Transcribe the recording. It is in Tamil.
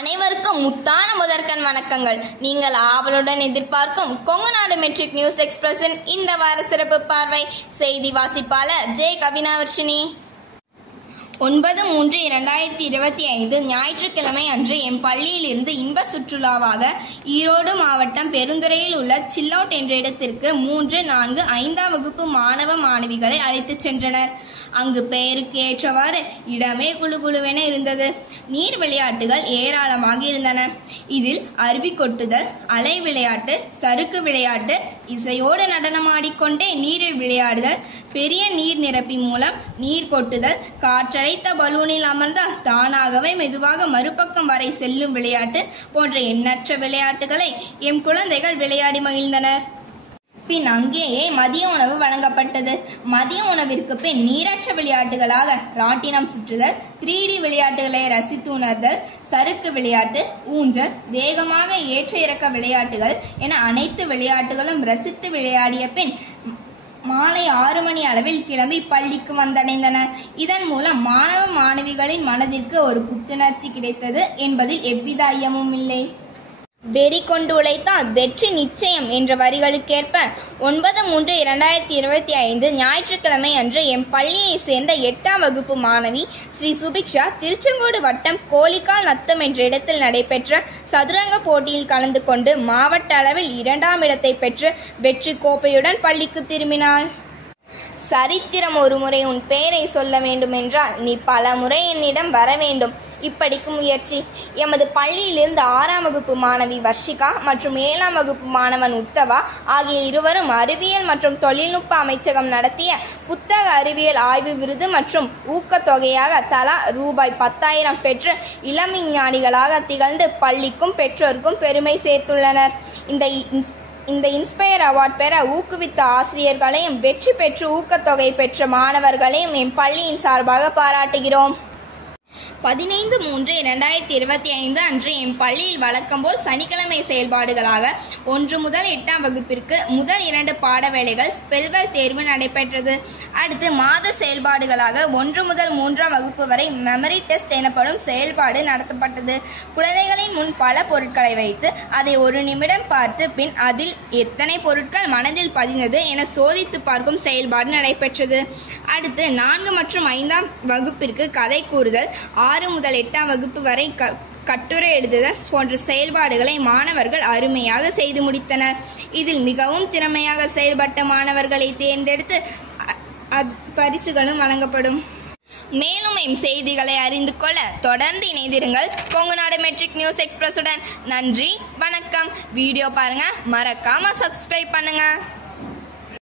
அனைவருக்கும் முத்தான முதற்கண் வணக்கங்கள். நீங்கள் ஆவலுடன் எதிர்பார்க்கும் கொங்குநாடு மெட்ரிக் நியூஸ் எக்ஸ்பிரஸின் இந்த வார சிறப்பு பார்வை. செய்தி வாசிப்பாளர் ஜே கவினாவர்ஷினி. 9/3/2025 ஞாயிற்றுக்கிழமை அன்று எம் பள்ளியிலிருந்து இன்ப சுற்றுலாவாக ஈரோடு மாவட்டம் பெருந்துறையில் உள்ள சில்லவுட் என்ற இடத்திற்கு 3, 4, 5ஆம் வகுப்பு மாணவ மாணவிகளை அழைத்துச் சென்றனர். அங்கு பெயருக்கு ஏற்றவாறு இடமே குழுகுழுவென இருந்தது. நீர் விளையாட்டுகள் ஏராளமாக இருந்தன. இதில் அருவி கொட்டுதல், அலை விளையாட்டு, சறுக்கு விளையாட்டு, இசையோடு நடனமாடிக்கொண்டே நீரில் விளையாடுதல், பெரிய நீர் நிரப்பி மூலம் நீர் கொட்டுதல், காற்றடைத்த பலூனில் அமர்ந்தால் தானாகவே மெதுவாக மறுபக்கம் வரை செல்லும் விளையாட்டு போன்ற எண்ணற்ற விளையாட்டுகளை எம் குழந்தைகள் விளையாடி மகிழ்ந்தனர். பின் அங்கேயே மதிய உணவு வழங்கப்பட்டது. மதிய உணவிற்கு பின் நீரற்ற விளையாட்டுகளாக ராட்டினம் சுற்றுதல், 3D விளையாட்டுகளை ரசித்து உணர்தல், சறுக்கு விளையாட்டு, ஊஞ்சல், வேகமாக ஏற்ற இறக்க விளையாட்டுகள் என அனைத்து விளையாட்டுகளும் ரசித்து விளையாடிய பின் மாலை 6 மணி அளவில் கிளம்பி பள்ளிக்கு வந்தடைந்தனர். இதன் மூலம் மாணவ மாணவிகளின் மனதிற்கு ஒரு புத்துணர்ச்சி கிடைத்தது என்பதில் எவ்வித ஐயமும் இல்லை. வெறி கொண்டு உழைத்தால் வெற்றி நிச்சயம் என்ற வரிகளுக்கேற்ப 9/3/2025 ஞாயிற்றுக்கிழமை அன்று எம் பள்ளியை சேர்ந்த 8ஆம் வகுப்பு மாணவி ஸ்ரீ சுபிக்ஷா திருச்செங்கோடு வட்டம் கோலிக்கால் நத்தம் என்ற இடத்தில் நடைபெற்ற சதுரங்க போட்டியில் கலந்து கொண்டு மாவட்ட அளவில் 2ஆம் இடத்தை பெற்று வெற்றி கோப்பையுடன் பள்ளிக்கு திரும்பினாள். சரித்திரம் ஒரு முறை உன் பெயரை சொல்ல வேண்டுமென்றால் நீ பல முறை என்னிடம் வர வேண்டும். இப்படிக்கு முயற்சி. எமது பள்ளியிலிருந்து 6ஆம் வகுப்பு மாணவி வர்ஷிகா மற்றும் 7ஆம் வகுப்பு மாணவன் உத்தவா ஆகிய இருவரும் அறிவியல் மற்றும் தொழில்நுட்ப அமைச்சகம் நடத்திய புத்தக அறிவியல் ஆய்வு விருது மற்றும் ஊக்கத்தொகையாக தலா ரூபாய் 10,000 பெற்று இளம் விஞ்ஞானிகளாக திகழ்ந்து பள்ளிக்கும் பெற்றோருக்கும் பெருமை சேர்த்துள்ளனர். இந்த இன்ஸ்பயர் அவார்ட் பெற ஊக்குவித்த ஆசிரியர்களையும் வெற்றி பெற்று ஊக்கத்தொகை பெற்ற மாணவர்களையும் எம் பள்ளியின் சார்பாக பாராட்டுகிறோம். 15/3/2025 அன்று எம் பள்ளியில் வழக்கம்போல் சனிக்கிழமை செயல்பாடுகளாக 1 முதல் 8ஆம் வகுப்பிற்கு முதல் 2 பாட வேளைகள் ஸ்பெல்வெல் தேர்வு நடைபெற்றது. அடுத்து மாத செயல்பாடுகளாக 1 முதல் 3ஆம் வகுப்பு வரை மெமரி டெஸ்ட் எனப்படும் செயல்பாடு நடத்தப்பட்டது. குழந்தைகளின் முன் பல பொருட்களை வைத்து அதை 1 நிமிடம் பார்த்து பின் அதில் எத்தனை பொருட்கள் மனதில் பதிந்தது என சோதித்து பார்க்கும் செயல்பாடு நடைபெற்றது. அடுத்து 4 மற்றும் 5ஆம் வகுப்பிற்கு கதை கூறுதல், 6 முதல் 8ஆம் வகுப்பு வரை கட்டுரை எழுதுதல் போன்ற செயல்பாடுகளை மாணவர்கள் அருமையாக செய்து முடித்தனர். இதில் மிகவும் திறமையாக செயல்பட்ட மாணவர்களை தேர்ந்தெடுத்து பரிசுகளும் வழங்கப்படும். மேலும் எம் செய்திகளை அறிந்து கொள்ள தொடர்ந்து இணைந்திருங்கள் கொங்குநாடு மெட்ரிக் நியூஸ் எக்ஸ்பிரஸுடன். நன்றி, வணக்கம். வீடியோ பாருங்க, மறக்காம சப்ஸ்கிரைப் பண்ணுங்க.